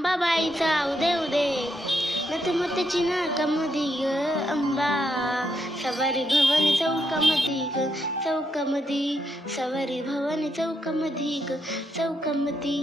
अंबाबाईचा उदय उदय नथमोत्याची नाकामध्ये ग अंबा सवारी भवानी चौकामध्ये ग चौकामध्ये सवारी भवानी चौकामध्ये ग चौकामध्ये.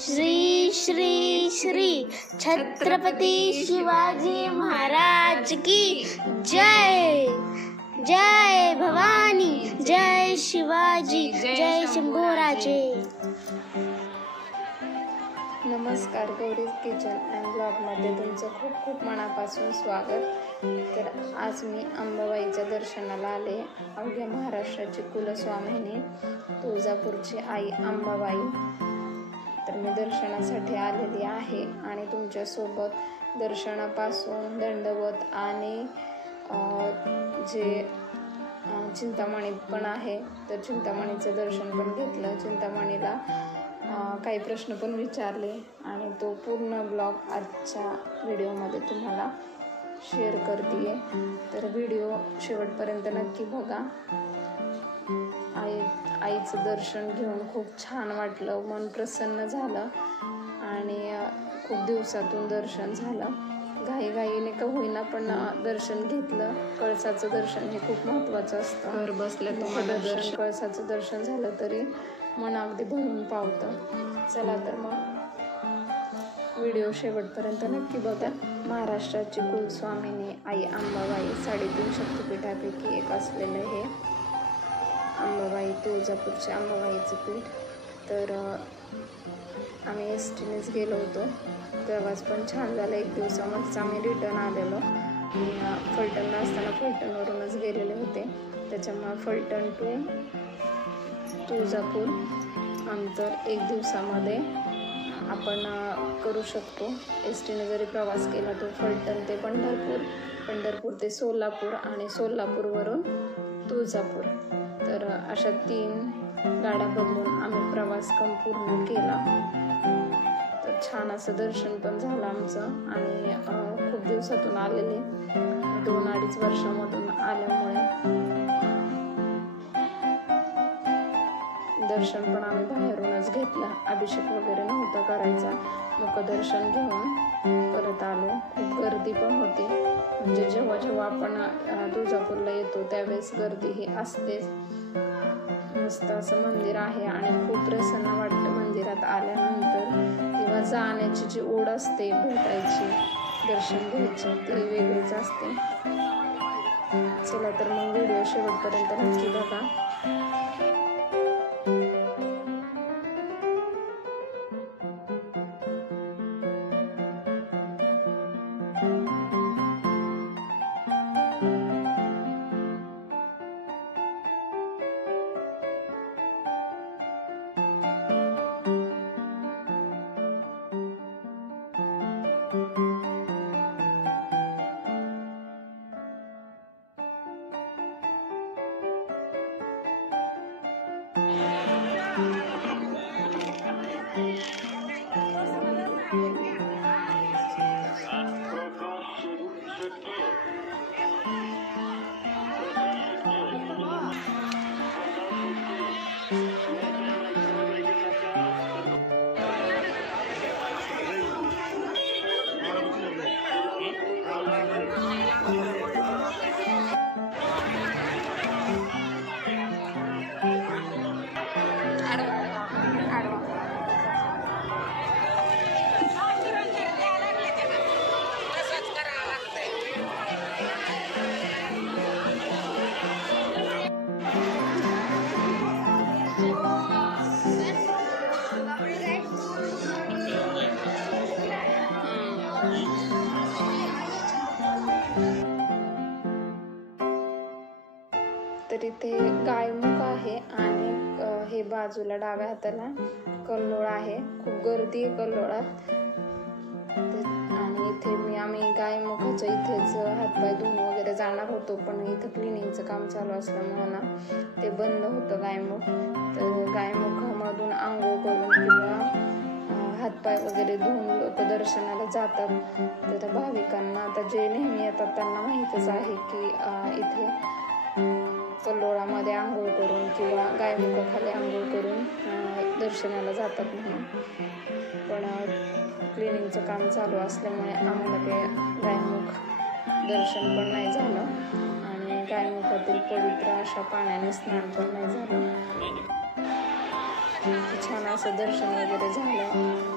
श्री श्री श्री छत्रपती शिवाजी महाराज की जय. जय भवानी, जय शिवाजी, जय शंभूराजे. नमस्कार, गौरीज किचन अँड ब्लॉगमध्ये तुमचं खूप खूप मनापासून स्वागत. तर आज मी अंबाबाईच्या दर्शनाला आले. अवघ्या महाराष्ट्राची कुलस्वामिनी तुळजापूरची आई अंबाबाई. तर मी दर्शनासाठी आलेली आहे आणि तुमच्यासोबत दर्शनापासून दंडवत आणि जे चिंतामणी पण आहे तर चिंतामणीचं दर्शन पण घेतलं. चिंतामणीला काही प्रश्न पण विचारले आणि तो पूर्ण ब्लॉग आजच्या व्हिडिओमध्ये तुम्हाला शेअर करते. तर व्हिडिओ शेवटपर्यंत नक्की बघा. आईचं दर्शन घेऊन खूप छान वाटलं, मन प्रसन्न झालं आणि खूप दिवसातून दर्शन झालं. घाईघाईने का होईना पण दर्शन घेतलं. कळसाचं दर्शन हे खूप महत्त्वाचं असतं. घर बसल्या तुम्हाला दर्शन कळसाचं दर्शन झालं तरी मन अगदी भरून पावतं. चला तर मग व्हिडिओ शेवटपर्यंत नक्की बघा. महाराष्ट्राची कुलस्वामिनी आई अंबाबाई 3.5 शक्तिपीठापैकी एक असलेलं हे अंबाबाई तुळजापूरचे अंबाबाईचं पीठ. तर आम्ही एसटीनेच गेलो होतो. प्रवास पण छान झाला. 1 दिवसामध्येच आम्ही रिटर्न आलेलो. फलटणला असताना फलटणवरूनच गेलेले होते, त्याच्यामुळे फलटण टू तुळजापूर अंतर 1 दिवसामध्ये आपण करू शकतो. एसटीने जरी प्रवास केला तो फलटण ते पंढरपूर, पंढरपूर ते सोलापूर आणि सोलापूरवरून तुळजापूर. तर अशा 3 गाड्या बदलून आम्ही प्रवास पूर्ण केला. तर छान असं दर्शन पण झालं आमचं आणि खूप दिवसातून आलेले 2-2.5 वर्षामधून आल्यामुळे दर्शन पण आम्ही बाहेरूनच घेतलं. अभिषेक वगैरे नव्हता करायचा, मुखदर्शन घेऊन परत आलो. खूप गर्दी पण होती, म्हणजे जेव्हा जेव्हा आपण तुळजापूरला येतो त्यावेळेस गर्दी ही असतेच. मस्त असं मंदिर आहे आणि खूप प्रसन्न वाटतं मंदिरात आल्यानंतर. किंवा जाण्याची जी ओढ असते भेटायची, दर्शन घ्यायची, ती वेगळीच असते. चला तर मग व्हिडिओ शेवटपर्यंत नक्की बघा. तर इथे गायमुख आहे आणि हे बाजूला डाव्या हाताला कल्लोळ आहे. खूप गर्दी आहे कल्लोळात. आणि इथे आम्ही गायमुखाच्या इथेच हातपाय धुवून वगैरे जाणार होतो, पण इथं क्लिनिंगचं काम चालू असल्यामुळे ना ते बंद होतं गायमुख. तर गायमुखामधून आंघोळ करून किंवा हातपाय वगैरे धुवून लोक दर्शनाला जातात. तर भाविकांना आता जे नेहमी येतात त्यांना माहीतच आहे की इथे कल्लोळामध्ये आंघोळ करून किंवा गायमुखाखाली आंघोळ करून दर्शनाला जातात म्हणून. पण क्लिनिंगचं काम चालू असल्यामुळे आम्हाला काही गायमुख दर्शन पण नाही झालं आणि गायमुखातील पवित्र अशा पाण्याने स्नान पण नाही झालं. छान असं दर्शन वगैरे झालं.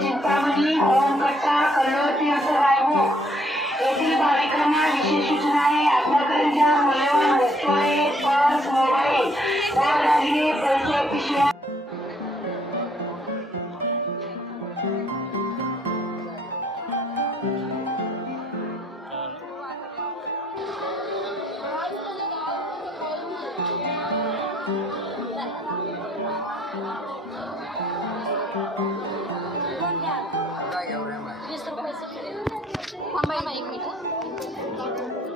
चिंतामणी होमकट्टा कल्लोळची असं गायमुख येथील भाविकांना विशेष सूचना आहे. आपल्याकडे ज्या मूल्यवान वस्तू आहेत, पर्स, मोबाईल, दागिने, पैसे, पिशव्या थांबा एक मिनिट.